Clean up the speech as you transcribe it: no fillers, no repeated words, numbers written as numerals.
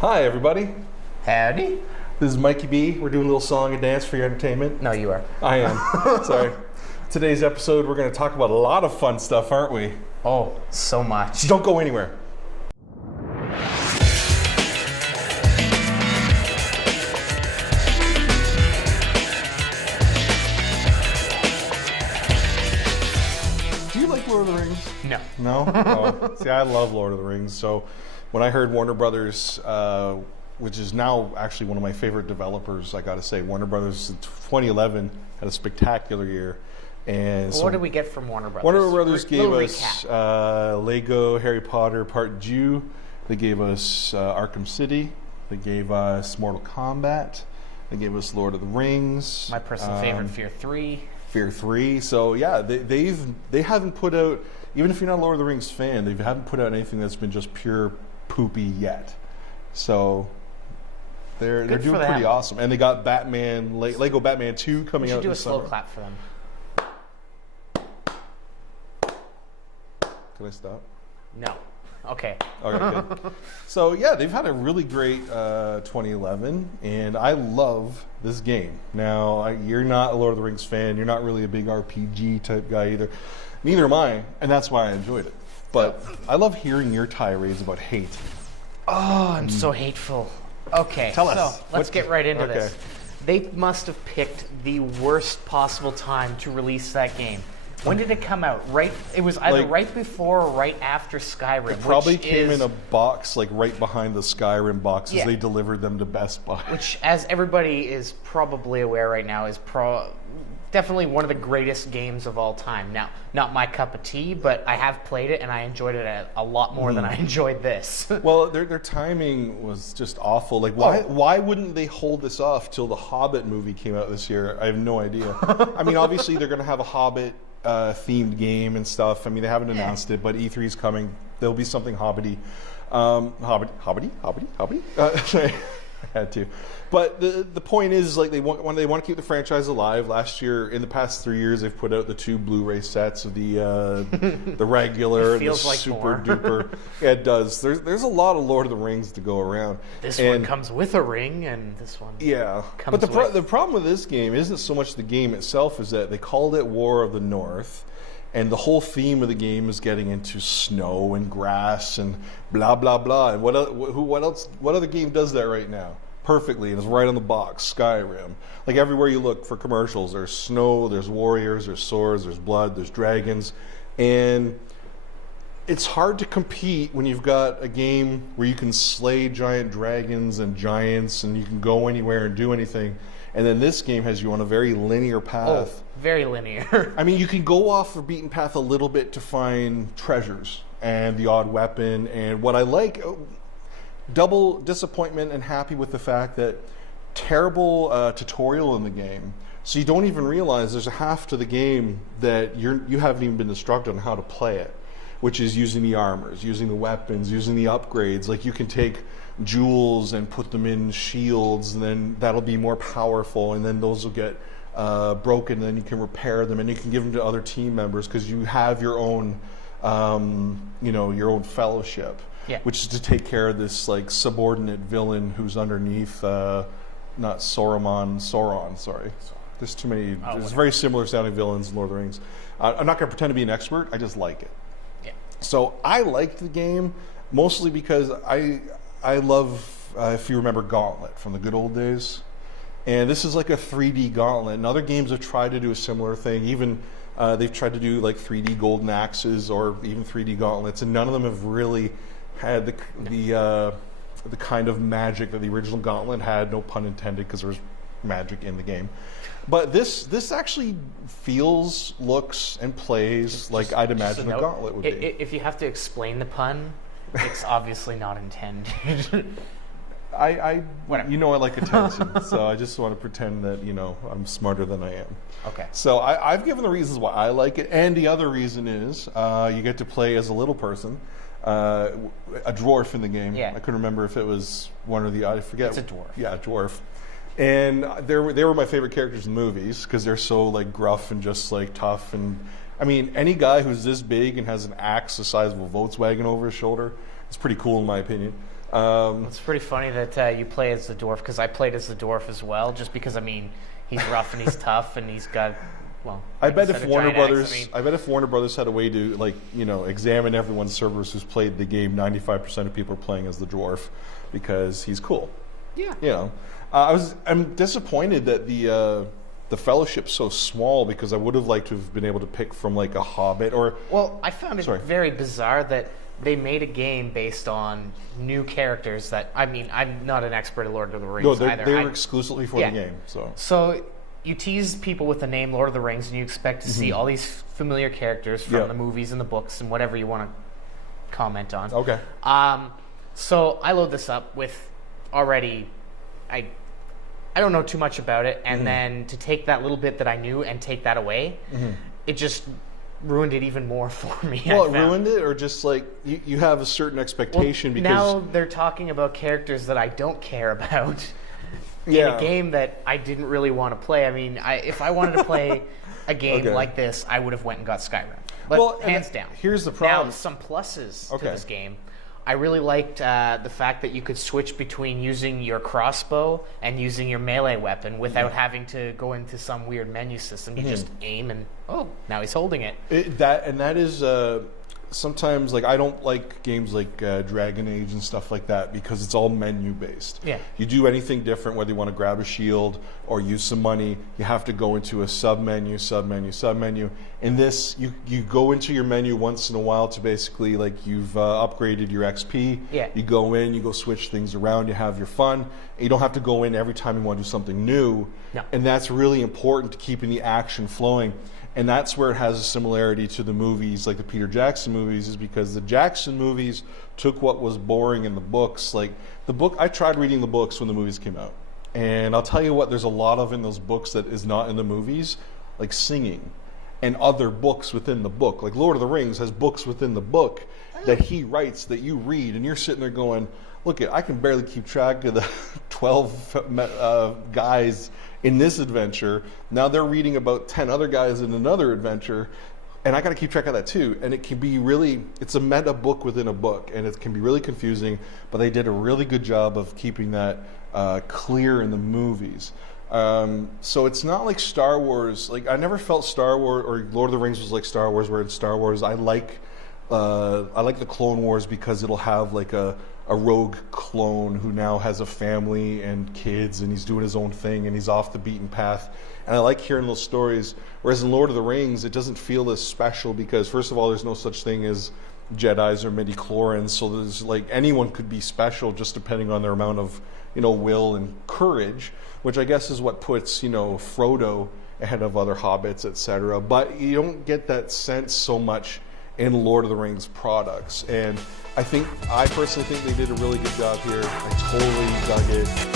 Hi, everybody. Howdy. This is Mikey B. We're doing a little song and dance for your entertainment. No, you are. I am. Sorry. Today's episode, we're going to talk about a lot of fun stuff, aren't we? Oh, so much. Don't go anywhere. Do you like Lord of the Rings? No. No? Oh. See, I love Lord of the Rings. So when I heard Warner Brothers, which is now actually one of my favorite developers, I got to say, Warner Brothers in 2011 had a spectacular year. And What did we get from Warner Brothers? Warner Brothers gave us recap. Lego Harry Potter Part 2. They gave us Arkham City. They gave us Mortal Kombat. They gave us Lord of the Rings. My personal favorite, Fear 3. Fear 3. So yeah, they haven't put out, even if you're not a Lord of the Rings fan, they haven't put out anything that's been just pure poopy yet. So they're doing pretty awesome. And they got Batman, Lego Batman 2 coming out this summer. We should do a slow clap for them. Can I stop? No. Okay. Okay, good. So yeah, they've had a really great 2011, and I love this game. Now, you're not a Lord of the Rings fan. You're not really a big RPG type guy either. Neither am I, and that's why I enjoyed it. But I love hearing your tirades about hate. Oh, I'm so hateful. Okay, Tell us. So let's get right into Okay. this. They must have picked the worst possible time to release that game. When did it come out? It was either right before or right after Skyrim. It probably came in a box, right behind the Skyrim boxes. Yeah. They delivered them to Best Buy. Which, as everybody is probably aware right now, is definitely one of the greatest games of all time. Now, not my cup of tea, but I have played it and I enjoyed it a lot more than I enjoyed this. Well, their timing was just awful. Why wouldn't they hold this off till the Hobbit movie came out this year? I have no idea. I mean, obviously they're going to have a Hobbit themed game and stuff. I mean, they haven't announced it, but E3 is coming. There'll be something Hobbity. Sorry, I had to. But the point is, they want to keep the franchise alive. Last year, in the past 3 years, they've put out the 2 Blu-ray sets of the regular and the super duper. Yeah, it does. There's a lot of Lord of the Rings to go around. This one comes with a ring, and this one comes But the problem with this game isn't so much the game itself, is that they called it War of the North. And the whole theme of the game is getting into snow and grass and blah blah blah. And what else? What other game does that right now perfectly? And it's right on the box. Skyrim. Everywhere you look for commercials, there's snow, there's warriors, there's swords, there's blood, there's dragons, and it's hard to compete when you've got a game where you can slay giant dragons and giants, and you can go anywhere and do anything. And then this game has you on a very linear path. Oh, very linear. I mean, you can go off the beaten path a little bit to find treasures and the odd weapon. And what I like, double disappointment and happy with the fact that terrible tutorial in the game. So you don't even realize there's a half to the game that you haven't even been instructed on how to play it, which is using the armors, using the weapons, using the upgrades. You can take jewels and put them in shields, and then that'll be more powerful, and then those will get broken, and then you can repair them, and you can give them to other team members because you have your own, your own fellowship, which is to take care of this subordinate villain who's underneath, not Sauron. Sorry, there's too many. There's very similar sounding villains in Lord of the Rings. I'm not going to pretend to be an expert. I just like it. Yeah. So I liked the game mostly because I love, if you remember Gauntlet from the good old days. And this is like a 3D Gauntlet. And other games have tried to do a similar thing. Even they've tried to do 3D Golden Axes or even 3D Gauntlets. And none of them have really had the kind of magic that the original Gauntlet had, no pun intended, because there was magic in the game. But this actually feels, looks, and plays like I'd imagine a Gauntlet would be. If you have to explain the pun, it's obviously not intended. I like attention, so I just want to pretend that, I'm smarter than I am. Okay. So I've given the reasons why I like it, and the other reason is you get to play as a little person, a dwarf in the game. Yeah. I couldn't remember if it was one or the other. I forget. It's a dwarf. Yeah, a dwarf. And they were my favorite characters in movies because they're so gruff and just tough. And I mean, any guy who's this big and has an axe the size of a Volkswagen over his shoulder, it's pretty cool in my opinion. It's pretty funny that you play as the dwarf, because I played as the dwarf as well, just because, I mean, he's rough and he's tough and he's got, well... I bet if Warner Brothers had a way to, like, you know, examine everyone's servers who's played the game, 95% of people are playing as the dwarf because he's cool. Yeah. You know, I'm disappointed that the Fellowship's so small, because I would have liked to have been able to pick from like a Hobbit or... Well, I found it very bizarre that they made a game based on new characters that... I mean, I'm not an expert at Lord of the Rings either. They were exclusively for the game. So you tease people with the name Lord of the Rings, and you expect to see all these familiar characters from the movies and the books and whatever you want to comment on. Okay. So I load this up with already... I don't know too much about it, and then to take that little bit that I knew and take that away, it just ruined it even more for me. Well, it ruined it, or just like you have a certain expectation because now they're talking about characters that I don't care about in a game that I didn't really want to play. I mean, if I wanted to play a game like this, I would have went and got Skyrim. But hands down. Here's the problem. Now, some pluses to this game. I really liked the fact that you could switch between using your crossbow and using your melee weapon without having to go into some weird menu system. You just aim and, now he's holding it. That is... sometimes, like, I don't like games like Dragon Age and stuff like that because it's all menu based. Yeah. You do anything different, whether you want to grab a shield or use some money, you have to go into a sub-menu. In this, you go into your menu once in a while to basically, like, you've upgraded your XP. Yeah. You go in, you go switch things around, you have your fun. You don't have to go in every time you want to do something new. No. And that's really important to keeping the action flowing. And that's where it has a similarity to the movies, like the Peter Jackson movies, is because the Jackson movies took what was boring in the books. Like the book, I tried reading the books when the movies came out. And I'll tell you what, there's a lot of in those books that is not in the movies, like singing and other books within the book. Like Lord of the Rings has books within the book that he writes that you read, and you're sitting there going, look, I can barely keep track of the 12 guys in this adventure. Now they're reading about 10 other guys in another adventure, and I got to keep track of that too. And it can be really, it's a meta book within a book, and it can be really confusing, but they did a really good job of keeping that clear in the movies. So it's not like Star Wars. Like I never felt Star Wars or Lord of the Rings was like Star Wars, where in Star Wars I like the Clone Wars because it'll have like a rogue clone who now has a family and kids, and he's doing his own thing, and he's off the beaten path. And I like hearing those stories. Whereas in Lord of the Rings, it doesn't feel as special because, first of all, there's no such thing as Jedis or midichlorians, so there's like anyone could be special just depending on their amount of, will and courage, which I guess is what puts, Frodo ahead of other hobbits, etc. But you don't get that sense so much in Lord of the Rings products. And I personally think they did a really good job here. I totally dug it.